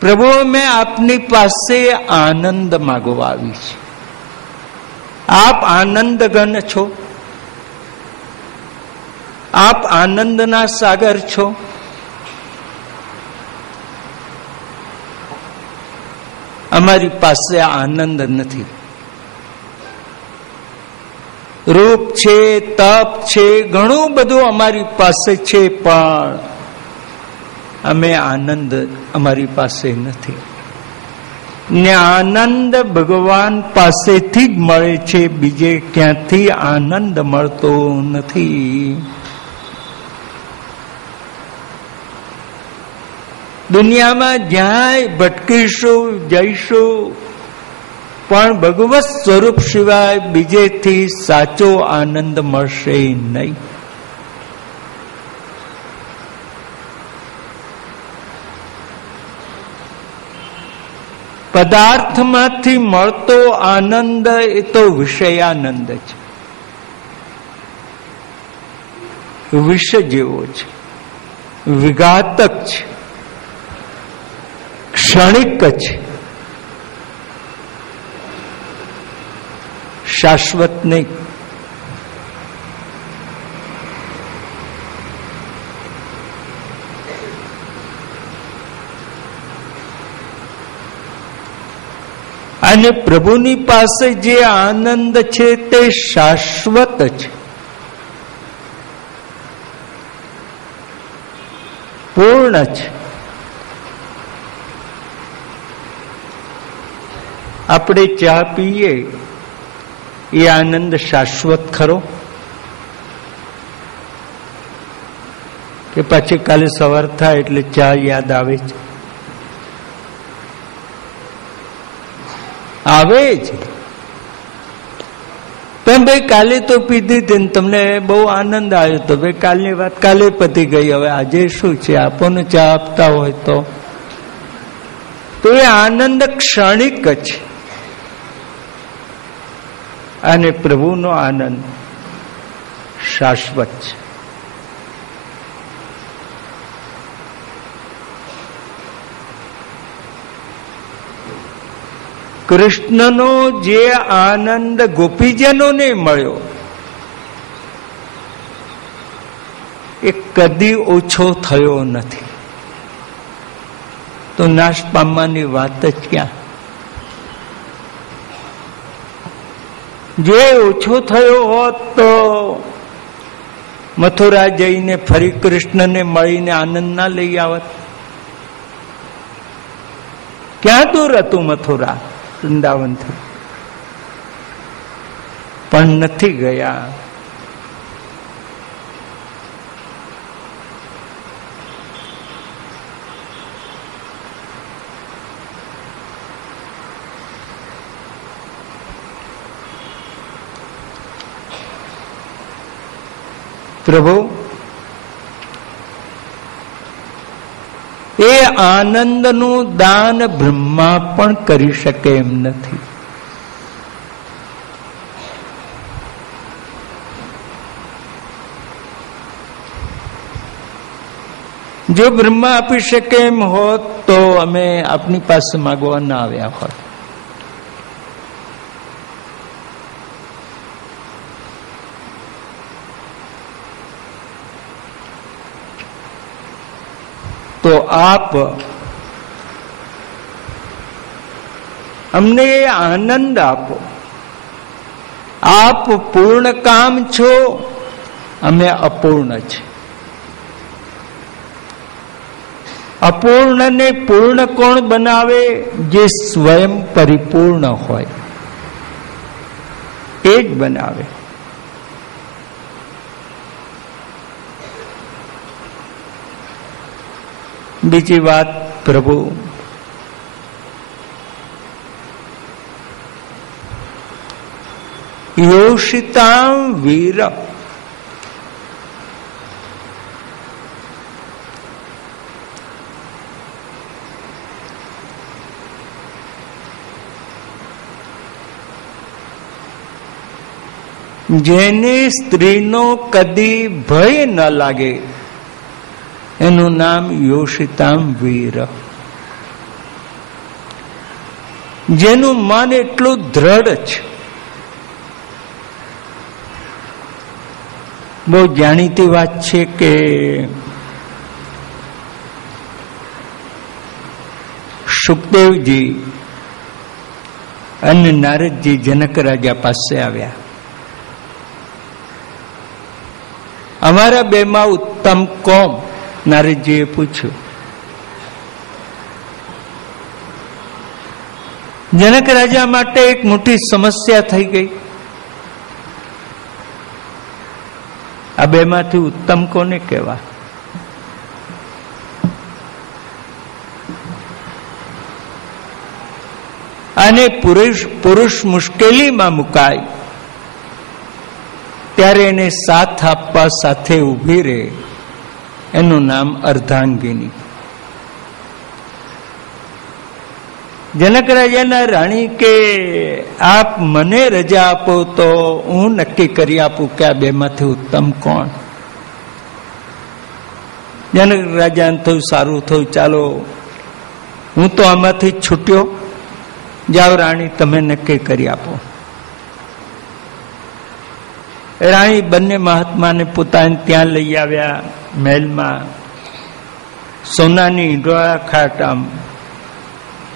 પ્રભુ મેં આપની પાસે આનંદ માગવા આવી છે. આપ આનંદ ઘન છો, આપ આનંદના સાગર છો. અમારી પાસે આનંદ નથી. રૂપ છે, તપ છે, ઘણું બધું અમારી પાસે છે, પણ અમે આનંદ અમારી પાસે નથી. ને આનંદ ભગવાન પાસેથી જ મળે છે, બીજે ક્યાંથી આનંદ મળતો નથી. દુનિયામાં જ્યાંય ભટકીશું, જઈશું, પણ ભગવત સ્વરૂપ સિવાય બીજેથી સાચો આનંદ મળશે નહીં. પદાર્થમાંથી મળતો આનંદ એ તો વિષયાનંદ છે, વિષ જેવો છે, વિઘાતક છે, ક્ષણિક છે, શાશ્વત નહીં. અને પ્રભુની પાસે જે આનંદ છે તે શાશ્વત છે, પૂર્ણ છે. આપણે ચા પીએ એ આનંદ શાશ્વત ખરો કે પછી કાલે સવાર થાય એટલે ચા યાદ આવે છે? આવે છે. પણ ભાઈ કાલે તો પીધી હતી ને તમને બહુ આનંદ આવ્યો તો ભાઈ કાલની વાત કાલે પતી ગઈ, હવે આજે શું છે? આપણને ચા આપતા હોય તો એ આનંદ ક્ષણિક છે. અને પ્રભુનો આનંદ શાશ્વત છે. કૃષ્ણનો જે આનંદ ગોપીજનોને મળ્યો એ કદી ઓછો થયો નથી. તો નાશ પામવાની વાત જ ક્યાં? જે ઓછો થયો હોત તો મથુરા જઈને ફરી કૃષ્ણને મળીને આનંદ ના લઈ આવત. ક્યાં દૂર હતું મથુરા વૃંદાવનથી? પણ નથી ગયા. પ્રભુ એ આનંદનું દાન બ્રહ્મા પણ કરી શકે એમ નથી. જો બ્રહ્મા આપી શકે એમ હોત તો અમે આપની પાસે માગવા ના આવ્યા હોત. તો આપ અમને આનંદ આપો. આપ પૂર્ણ કામ છો, અમે અપૂર્ણ છે. અપૂર્ણને પૂર્ણ કોણ બનાવે? જે સ્વયં પરિપૂર્ણ હોય એ જ બનાવે. બીજી વાત, પ્રભુ યોષિતામ વીર, જેને સ્ત્રીનો કદી ભય ન લાગે એનું નામ યોષિતામ વીર. જેનું મન એટલું દ્રઢ છે. બહુ જાણીતી વાત છે કે સુખદેવજી અને નારદજી જનક રાજા પાસે આવ્યા. અમારા બેમાં ઉત્તમ કોમ? નારદજીએ પૂછ્યું. જનક રાજા માટે એક મોટી સમસ્યા થઈ ગઈ. આ બેમાંથી ઉત્તમ કોને કહેવા? અને પુરુષ મુશ્કેલીમાં મુકાય ત્યારે એને સાથ આપવા સાથે ઊભી રહે, એનું નામ અર્ધાંગિની. જનક રાજાના રાણી કે આપ મને રજા આપો તો હું નક્કી કરી આપું કે આ બેમાંથી ઉત્તમ કોણ. જનક રાજાને થયું સારું થયું, ચાલો હું તો આમાંથી છૂટ્યો, જાઓ રાણી તમે નક્કી કરી આપો. રાણી બંને મહાત્માને પોતાને ત્યાં લઈ આવ્યા મહેલમાં. સોનાની ઈંડોળા ખાટ આમ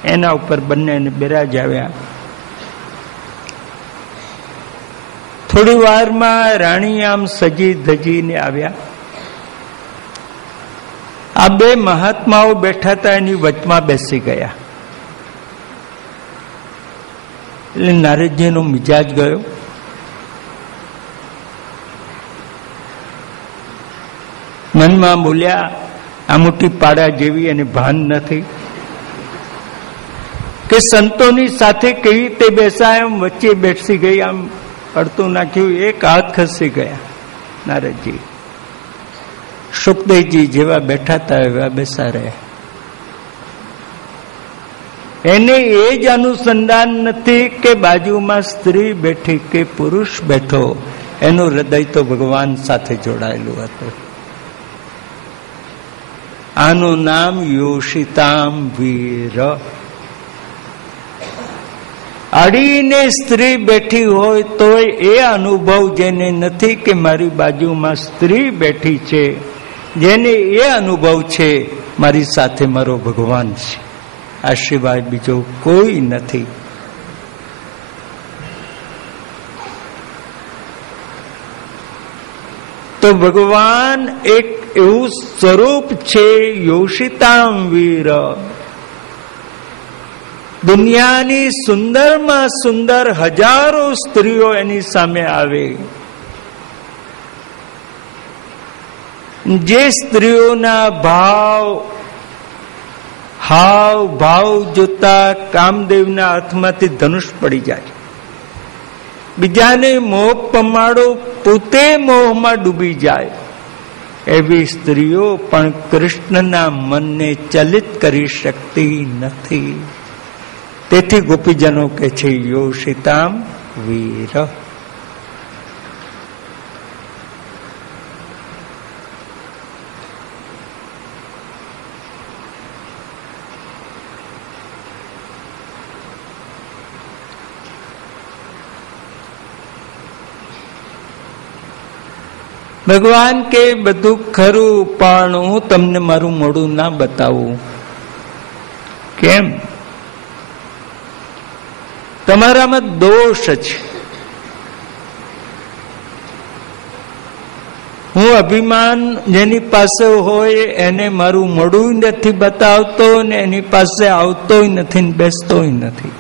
એના ઉપર બંનેને બિરાજાવ્યા. થોડી વારમાં રાણી આમ સજી ધજીને આવ્યા. આ બે મહાત્માઓ બેઠા હતા એની વચમાં બેસી ગયા. એટલે નારદજીનો મિજાજ ગયો. મનમાં બોલ્યા, આ મોટી પાડા જેવી અને ભાન નથી કે સંતોની સાથે કેવી રીતે બેસાય. આમ વચ્ચે બેસી ગઈ, આમ અડતું નાખ્યું, એક હાથ ખસી ગયા. નારદજી સુખદેવજી જેવા બેઠા હતા એવા બેસા રહ્યા. એને એ જ અનુસંધાન નથી કે બાજુમાં સ્ત્રી બેઠી કે પુરુષ બેઠો. એનું હૃદય તો ભગવાન સાથે જોડાયેલું હતું. આનું નામ યોષિતામ વીર. અડીને સ્ત્રી બેઠી હોય તો એ અનુભવ જેને નથી કે મારી બાજુમાં સ્ત્રી બેઠી છે, જેને એ અનુભવ છે મારી સાથે મારો ભગવાન છે, આ સિવાય બીજો કોઈ નથી. તો ભગવાન એક એવું સ્વરૂપ છે યોષિતામ વીર. દુનિયાની સુંદરમાં સુંદર હજારો સ્ત્રીઓ એની સામે આવે, જે સ્ત્રીઓના હાવ ભાવ જોતા કામદેવના હાથમાંથી ધનુષ પડી જાય. બીજાને મોહ પમાડો, પોતે મોહમાં ડૂબી જાય. એવી સ્ત્રીઓ પણ કૃષ્ણના મનને ચલિત કરી શકતી નથી. તેથી ગોપીજનો કહે છે યોષિતામ વીર. ભગવાન કે બધું ખરું, પણ હું તમને મારું મોઢું ના બતાવું. કેમ? તમારામાં દોષ છે. હું અભિમાન જેની પાસે હોય એને મારું મોઢું નથી બતાવતો, ને એની પાસે આવતોય નથી ને બેસતોય નથી.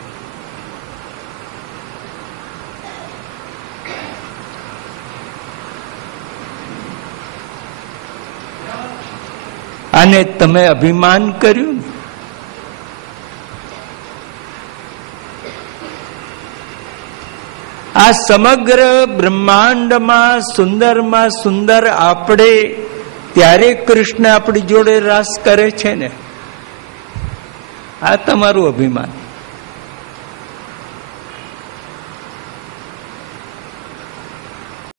અને તમે અભિમાન કર્યું ને, આ સમગ્ર બ્રહ્માંડમાં સુંદરમાં સુંદર આપણે, ત્યારે કૃષ્ણ આપણી જોડે રાસ કરે છે ને. આ તમારું અભિમાન.